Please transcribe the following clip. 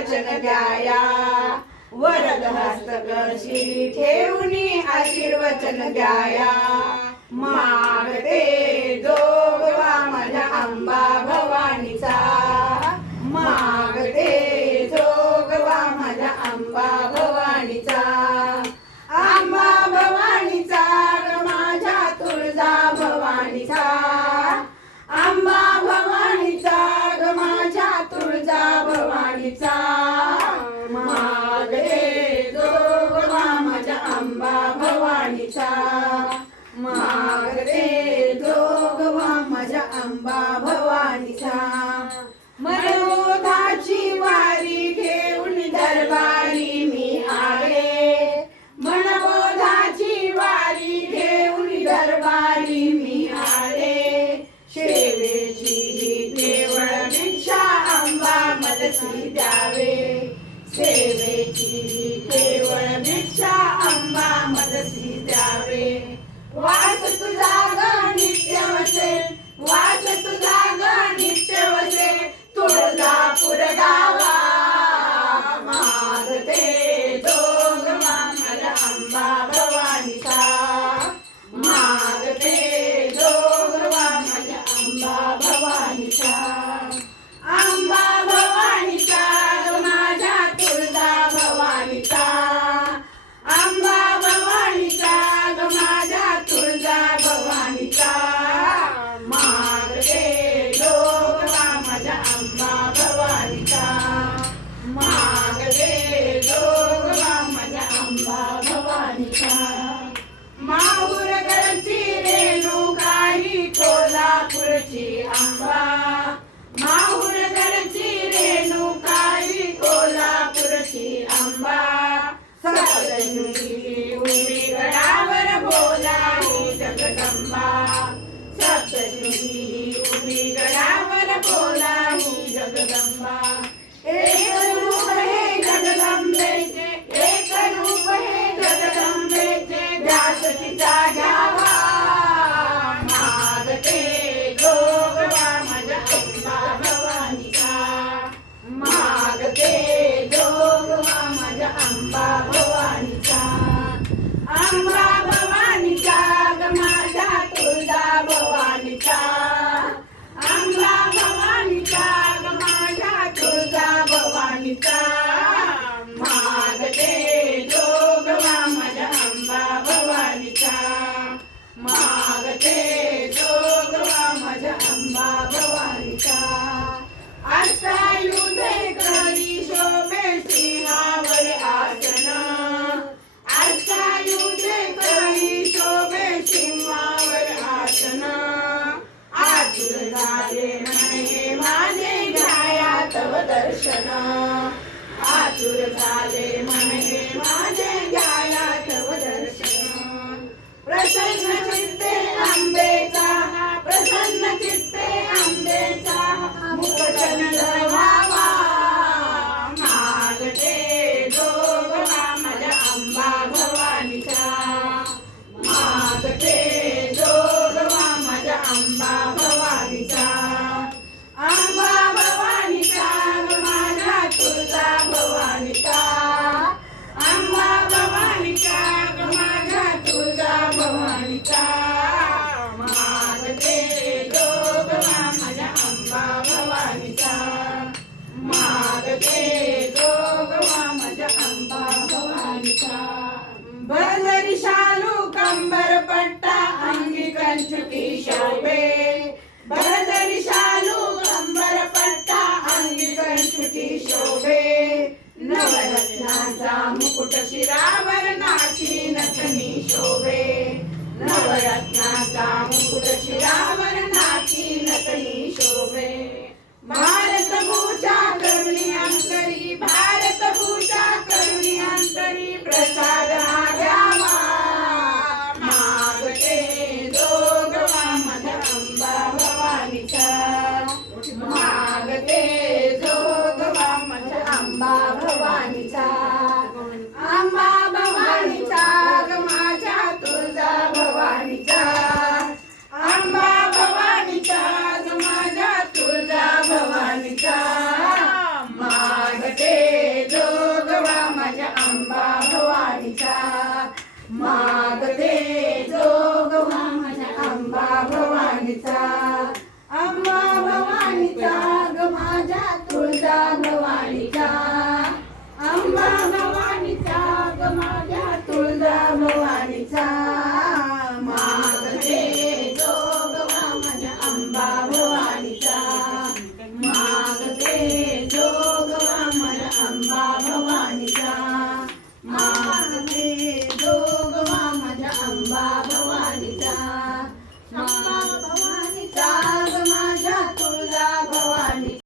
वचन द्याया वरद हस्त कळशी ठेवूनी आशीर्वचन द्याया मागते जोगवा माझ्या अंबा भवानीचा मागते जोगवा माझ्या अंबा भवानीचा अंबा भवानीचा ग माझ्या तुळजा भवानीचा अंबा भवानीचा ग माझ्या तुळजा भवानीचा मागते जोगवा माझ्या अंबा भवानीचा मागते जोगवा माझ्या अंबा भवानीचा मनोधाची वारी घेऊन दरबारी मी आले मनोधाची वारी घेऊन दरबारी मी आले सेवेची ही केवळ भिक्षा अंबा मदसी द्यावे सेवेची ही केवळ भिक्षा अंबा मदसी द्यावे वास तुझा ग नित्य वसे वास तुझा ग नित्य वसे तुळजापूर गावा मागते जोगवा माझ्या अंबा भवानीचा मागते जोगवा माझ्या अंबा भवानीचा अंबा भवानीचा ग माझ्या तुळजा भवानीचा अंबा भवानीचा ग माझ्या तुळजा भवानीचा मागते जोगवा माझ्या अंबा भवानीचा मागते जोगवा माझ्या अंबा भवानीचा माहूरगडची रेणुकाई कोल्हापूरची अंबा माहूरगडची रेणुकाई कोल्हापूरची अंबा सप्तशृंगी उभी गडावर बोलाही जगदंबा सप्तशृंगी उभी गडावर बोलाही जगदंबा एक रूप हे जगदंबेचे एक रूप हे जगदंबेचे ध्यास तिचा घ्यावा मागते जोगवा माझ्या अंबा भवानीचा मागते जोगवा माझ्या अंबा भवानीचा अंबा भवानीचा ग माझ्या तुळजा भवानीचा अंबा भवानीचा ग माझ्या तुळजा भवानीचा मागते जोगवा माझ्या अंबा भवानीचा मागते जोगवा माझ्या अंबा भवानीचा अष्टायुधे करी शोभे सिंहावर आसन अष्टायुधे करी शोभे सिंहावर आसन आतुर झाले म्हणे माझे घ्याया तव दर्शन आतुर झाले म्हणे माझे घ्याया तव दर्शन प्रसन्न चित्ते आंबेचा प्रसन्न चित्ते आंबेचा मुखचंद व्हावा मागते जोगवा माझ्या अंबा भवानीचा मागते जोगवा माझ्या अंबा भवानीचा अंबा भवानीचा ग माझ्या तुळजा भवानीचा अंबा भवानीचा ग माझ्या तुळजा भवानीचा मागते जोगवा माझ्या अंबा भवानीचा मागते जोगवा माझ्या अंबा भवानीचा भरजरी शालू कंबर पट्टा अंगी कंचुकी शोभे भरजरी शालू कंबर पट्टा अंगी कंचुकी शोभे नवरत्नाचा मुकुट शिरावर नाची नथनी शोभे नवरत्नाचा मुकुट शिरावर नाची नथनी शोभे भारत भूषा करुणी अंतरी भारत भूषा करुणी अंतरी